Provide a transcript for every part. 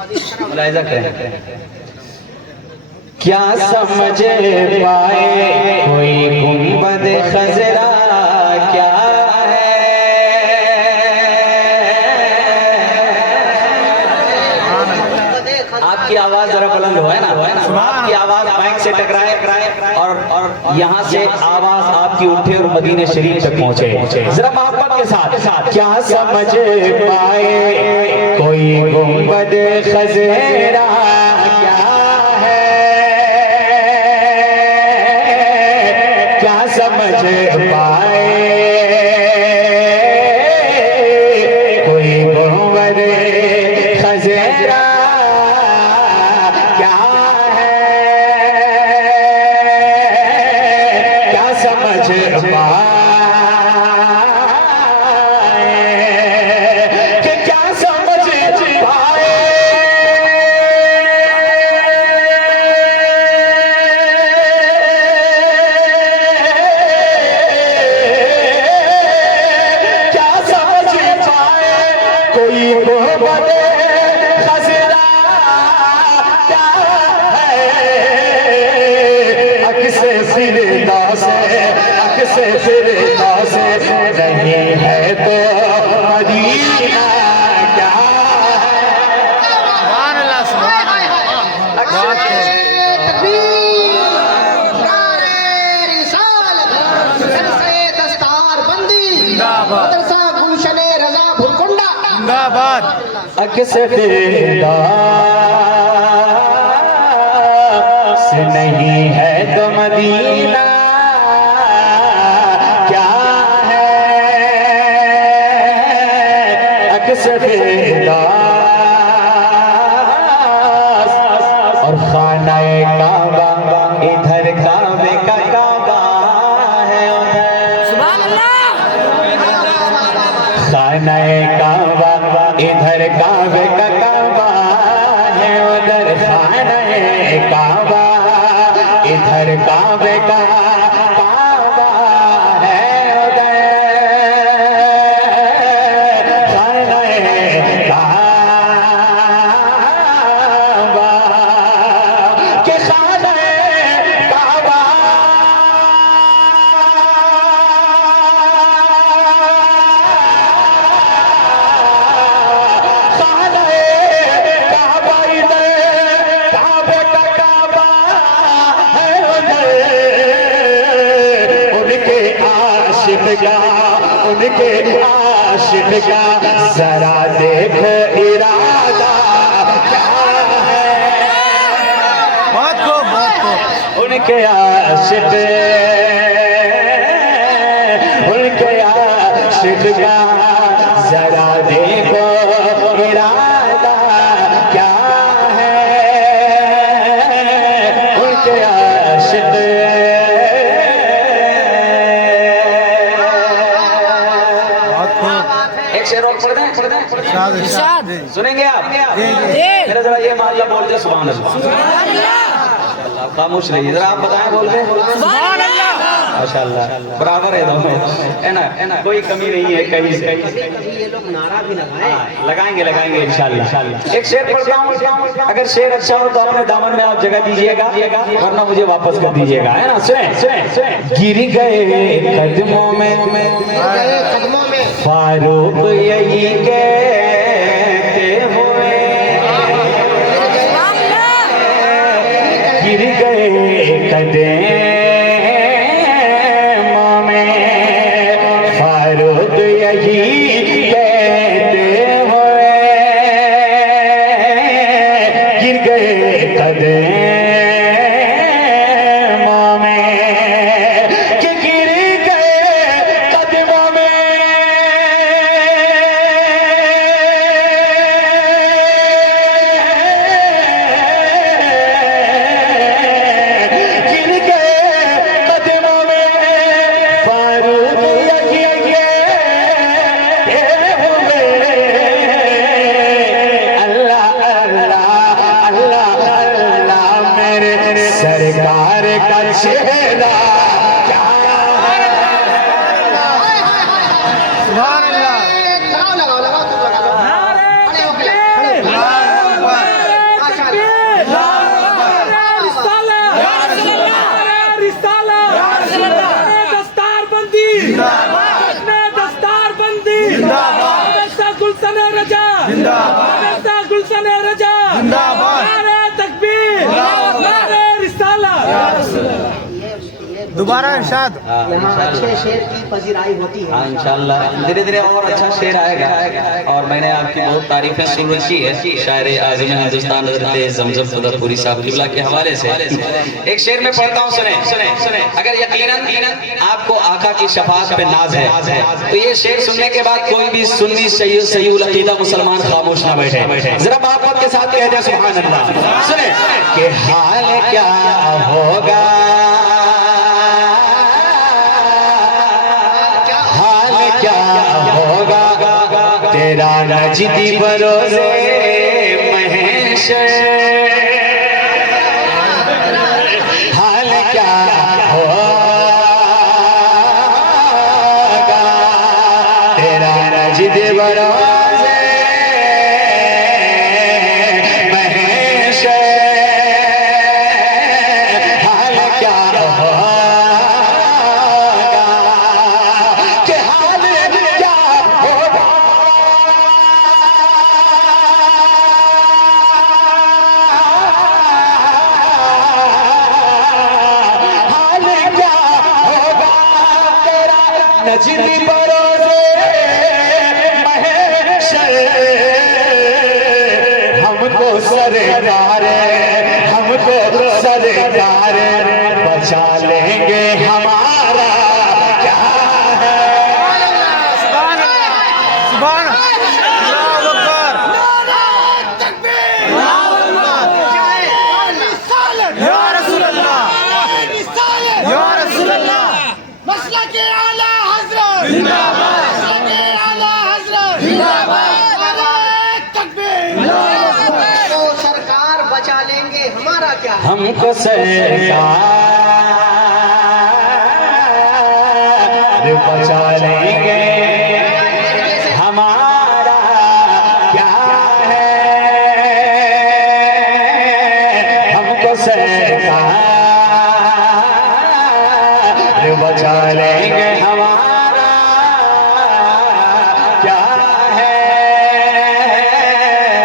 मुलाहिजा करें। क्या समझ पाए कोई गुंबद खजरा क्या है, आपकी आवाज जरा बुलंद हो, है ना, आपकी आवाज माइक से टकराए और यहाँ से आवाज आपकी उठे और मदीने शरीफ तक पहुंचे। जरा मोहब्बत के साथ क्या समझ पाए कोई गुंबद खजरा क्या है, क्या समझ पाए कोई गुंबद खजरा क्या है, क्या समझ पाए कि क्या समझ पाए क्या समझ पाए कोई गुंबद खजरा क्या है, अक्से फिरदा से नहीं है तो मदीना क्या है। अक्से फिरदा से नहीं है तो मदीना क्या है, अक्से फिरदा और खानाए काबा इधर काबे का काबा है उधर, खानाए काबा इधर काबे का काबा है उधर, खानाए काबा इधर काबे का काबा है उधर, खानाए काबा के खानाए काबा उनके आशिक का जरा देख इरादा क्या है, उनके आशिक का जरा देखो इरादा क्या है, उनके आशिक एक शेर और पढ़ दें, सुनेंगे आप? मेरा जरा ये माल्ला बोल दे सुभान अल्लाह, खामोश रहिए जरा, आप बताएं बोल दे माशाअल्लाह, बराबर है दोनों, है ना, कोई कमी नहीं है कहीं से। ये लोग नारा भी लगाएंगे इंशाअल्लाह। एक शेर पढ़ता हूँ, अगर शेर अच्छा हो तो अपने दामन में आप जगह दीजिएगा, वरना मुझे वापस कर दीजिएगा, है ना। सुने। गिर गए कदमों में फारूक यही कहते हुए, गिर गए कदमों में फारूक यही कहते हुए, गिर गए कदमों में, कि गिर गए कदमों में, सरकार का चेहरा क्या है। सुभान अल्लाह। जिंदाबाद, नारे तकबीर, नारे रिसालत। दोबारा इरशाद। यहाँ अच्छे शेर की पजीराई होती है। हाँ इंशाल्लाह धीरे धीरे और अच्छा शेर आएगा। और मैंने आपकी बहुत तारीफें सुन रखी है शायर आज़म हिंदुस्तान हज़रत ज़मज़म फ़दरपुरी साहब क़िबला के हवाले से। एक शेर में पढ़ता हूँ, सुने सुने सुने। अगर यकीनन आपको आका की शफाअत पे नाज है तो ये शेर सुनने के बाद कोई भी सुन्नी सहीउल अक़ीदा मुसलमान खामोश ना बैठे। जरा मोहब्बत के साथ कह दे सुभान अल्लाह। सुने कि हाल क्या होगा, तेरा नजदी बरोज़े महशर, हाल क्या होगा तेरा नजदी बरोज़े महशर, हाल क्या होगा कि हाल क्या होगा, नजदी बरोज़े महशर, हमको सरकार बचा लेंगे हमारा क्या है। सुभान अल्लाह, अल्लाहु अकबर, या रसूल अल्लाह, या रसूल अल्लाह, मसला के आला हज़रत जिंदाबाद, मसला के आला हज़रत जिंदाबाद, नारे तकबीर। तो सरकार बचा लेंगे हमारा क्या है। हमको सरकार बचा लेंगे हमारा क्या है, हमको सरकार बचा लेंगे हमारा क्या है,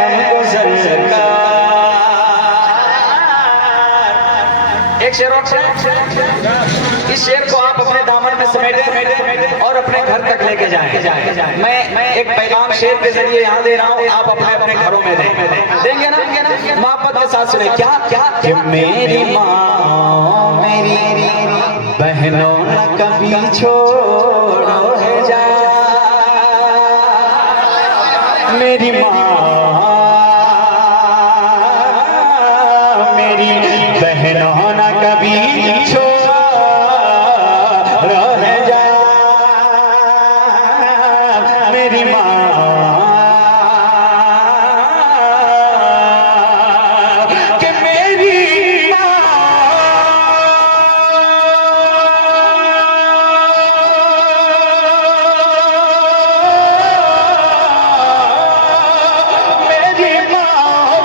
हमको सरकार। एक शेर और इस शेर को आप अपने दामन में समेटें और अपने घर तक लेके जाएं। मैं एक पैगाम शेर के जरिए यहाँ दे रहा हूँ, आप अपने अपने घरों में देंगे ना मोहब्बत के साथ सुने। क्या क्या कि मेरी माँ मेरी बहनों न कभी छोड़ो है जा, मेरी माँ मेरी बहनों न कभी छोड़ो है जा, मेरी माँ कि मेरी माँ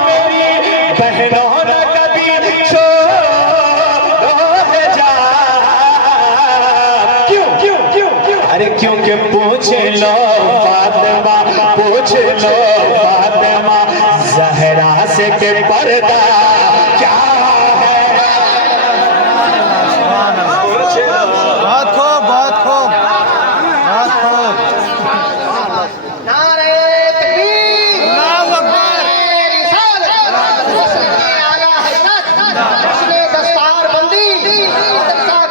मेरी बहनों न कभी छोड़ो है जा, क्यों क्यों क्यों क्यों, अरे क्योंकि पूछ लो फातिमा, पूछ लो फातिमा ज़हरा से के पर्दा क्या है, पूछ लो। बहुत खूब, बहुत खूब, बहुत खूब। नारे तकबीर, अल्लाहु अकबर, नारे रिसालत, मसला के आला हज़रत, हस्न दस्तार बंदी,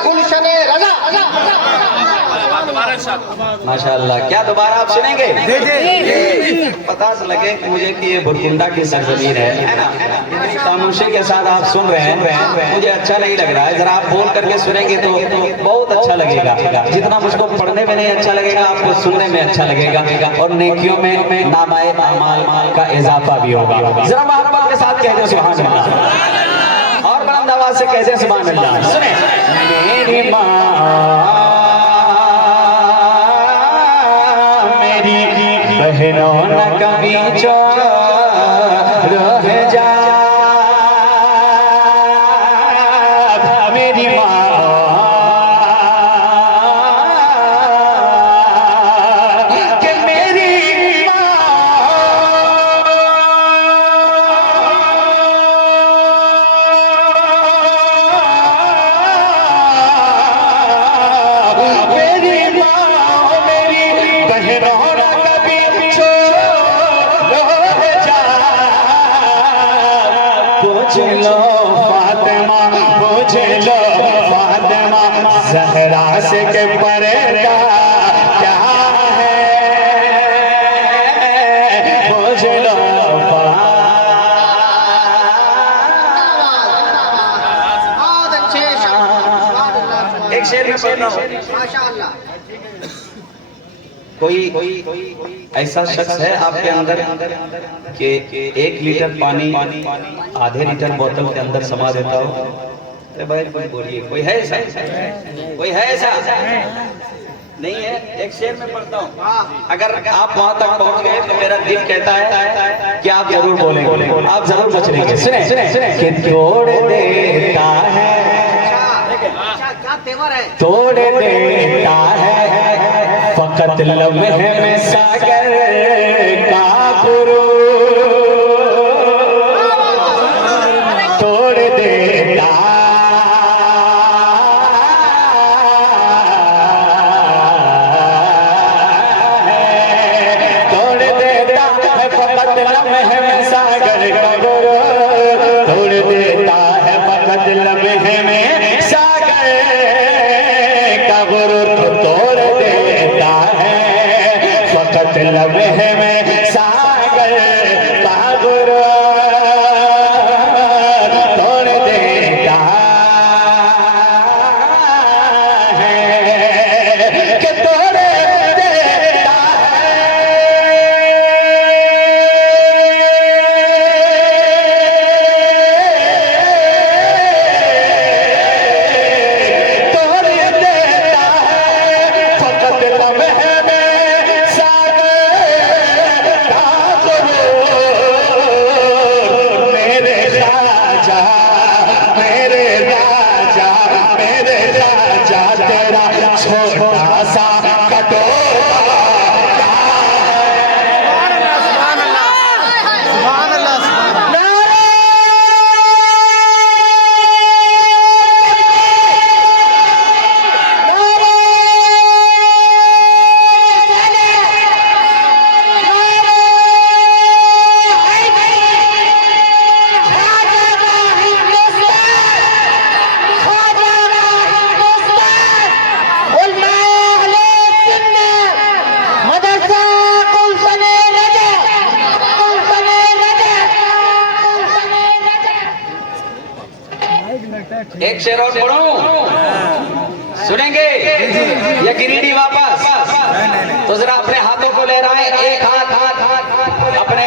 गुलशने रज़ा। माशाअल्लाह, क्या दोबारा आप सुनेंगे? जी जी, पता लगे कि मुझे कि ये बुरकुंडा की सरजमीन है ना। इतनी खामोशी के साथ आप सुन रहे हैं, मुझे अच्छा नहीं लग रहा है। जरा आप बोल करके सुनेंगे तो बहुत अच्छा लगेगा। जितना मुझको पढ़ने में नहीं अच्छा लगेगा, आपको सुनने में अच्छा लगेगा और नेकियों में नामाए अमाल का इजाफा भी होगा। जरा मोहब्बत के साथ कहते सुभान अल्लाह, और बुलंद आवाज से कहते सुभान अल्लाह। सुने मेरी माँ बहनों न कभी छोड़ो है जा, मेरी माँ कि मेरी माँ पूछ लो फातिमा, पूछ लो फातिमा, ज़हरा से के पर्दा क्या है, पूछ लो बहुत अच्छे शब्द। एक शेर में पढ़ना हो। माशाअल्लाह। कोई ऐसा शख्स है आपके अंदर कि 1 लीटर पानी आधे लीटर बोतल के अंदर समा देता हो? अरे भाई बोलिए, कोई है ऐसा? कोई है ऐसा? नहीं है। एक शेर में पढ़ता हूँ, अगर आप वहां तक पहुंच गए तो मेरा दिल कहता है कि आप जरूर बोलेंगे, आप जरूर बचेंगे। सुने कि तोड़ देता है, क्या तेवर है? तोड़ देता है फकत लम्हे में सागर का गुरु, तोड़ देता है, तोड़ देता है फकत लम्हे में सागर का गुरु, तोड़ देता है फकत लम्हे में सागर का गुरु, तोड़ देता है फकत लम्हे में सागर का गुरु, तोड़ देता है कि तोड़ देता है, तोड़ देता है फकत लम्हे में सागर का गुरु, मेरे राजा, मेरे राजा, मेरे राजा तेरा छोटा सा कटोरा सुभान अल्लाह, सुभान अल्लाह। एक शेर और पढ़ूं, सुनेंगे? या गिरिडीह वापस? तो जरा अपने हाथों को लहराएं, एक हाथ अपने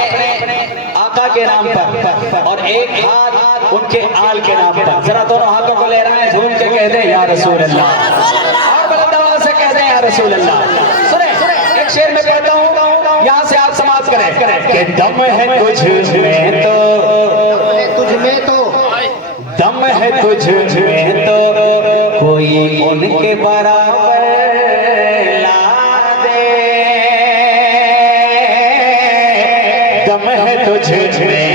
आका के नाम पर और एक हाथ उनके आल के नाम पर, जरा दोनों हाथों को लहराएं, झूम के कह दें या रसूल अल्लाह, और बुलंद आवाज से कह दें या रसूल अल्लाह। सुने, एक शेर में कहता हूँ, यहाँ से आप समाप्त करें कि दम है तुझ में तो, तुझ में तो दम है तुझ में तो कोई उनके बराबर ला दे, दम है तुझ में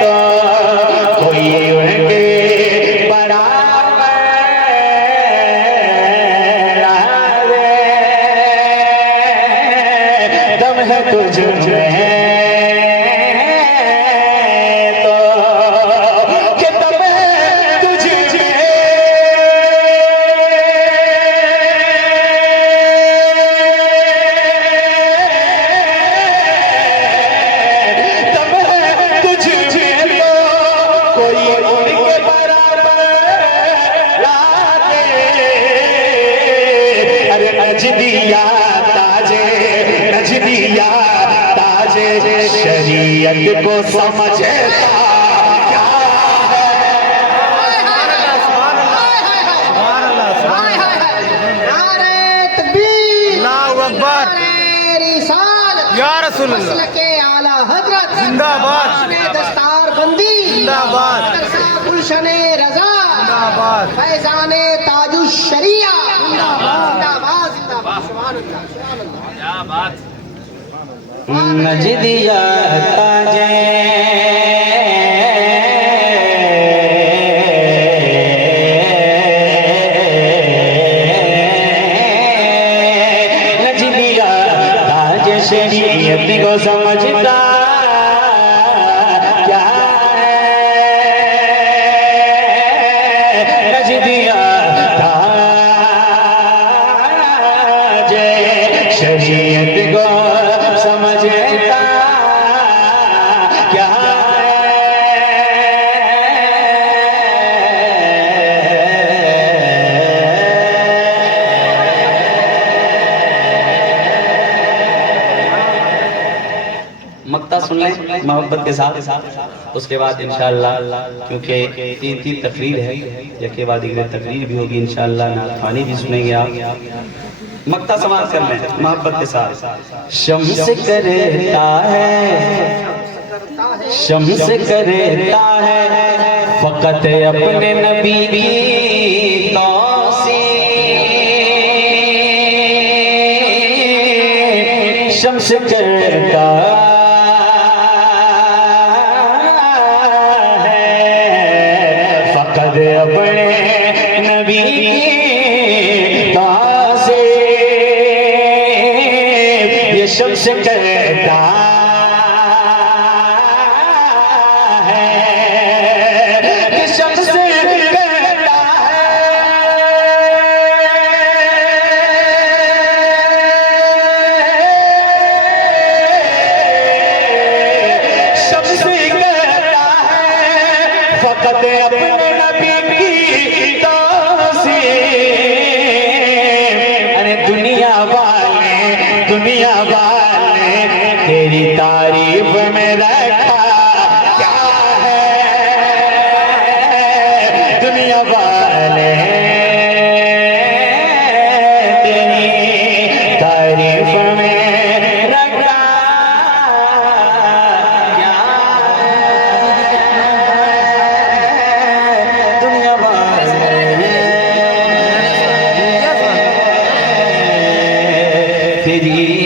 तो कोई उनके बराबर ला दे, दम है तुझ में नजदिया ताजे, नजदिया ताजे शरीयत को समझता क्या है, सुभान अल्लाह। नारे तकबीर, अल्लाहु अकबर, नारे रिसालत, या रसूल अल्लाह, मसलके आला हजरत जिंदाबाद, दस्तारबंदी जिंदाबाद, गुलशने रजा जिंदाबाद, फैजाने ताजुश शरिया जिंदाबाद, जिंदाबाद, सुभान अल्लाह, सुभान अल्लाह। क्या बात। नजदिया ताजे नजदिया ताजे शरीयत को समझता मक्ता सुन लें मोहब्बत के साथ। उसके बाद इंशाअल्लाह क्योंकि तीन तकरीर है, इसके बाद एक तकरीर भी होगी इंशाअल्लाह, नाथवानी भी सुनेंगे आप। मक्ता समाज कर लें मोहब्बत के साथ। शम्स करता है, शम्स करता है फकत अपने नबी की तौसीर, शम्स करता है फकत अपने नबी की तौसीर, ये शम्स करता फकत अपने नबी की तौसीर। अरे दुनिया वाले तेरी तारीफ में रखा क्या है, दुनिया वाले तेरी तारीफ में रखा क्या तेरी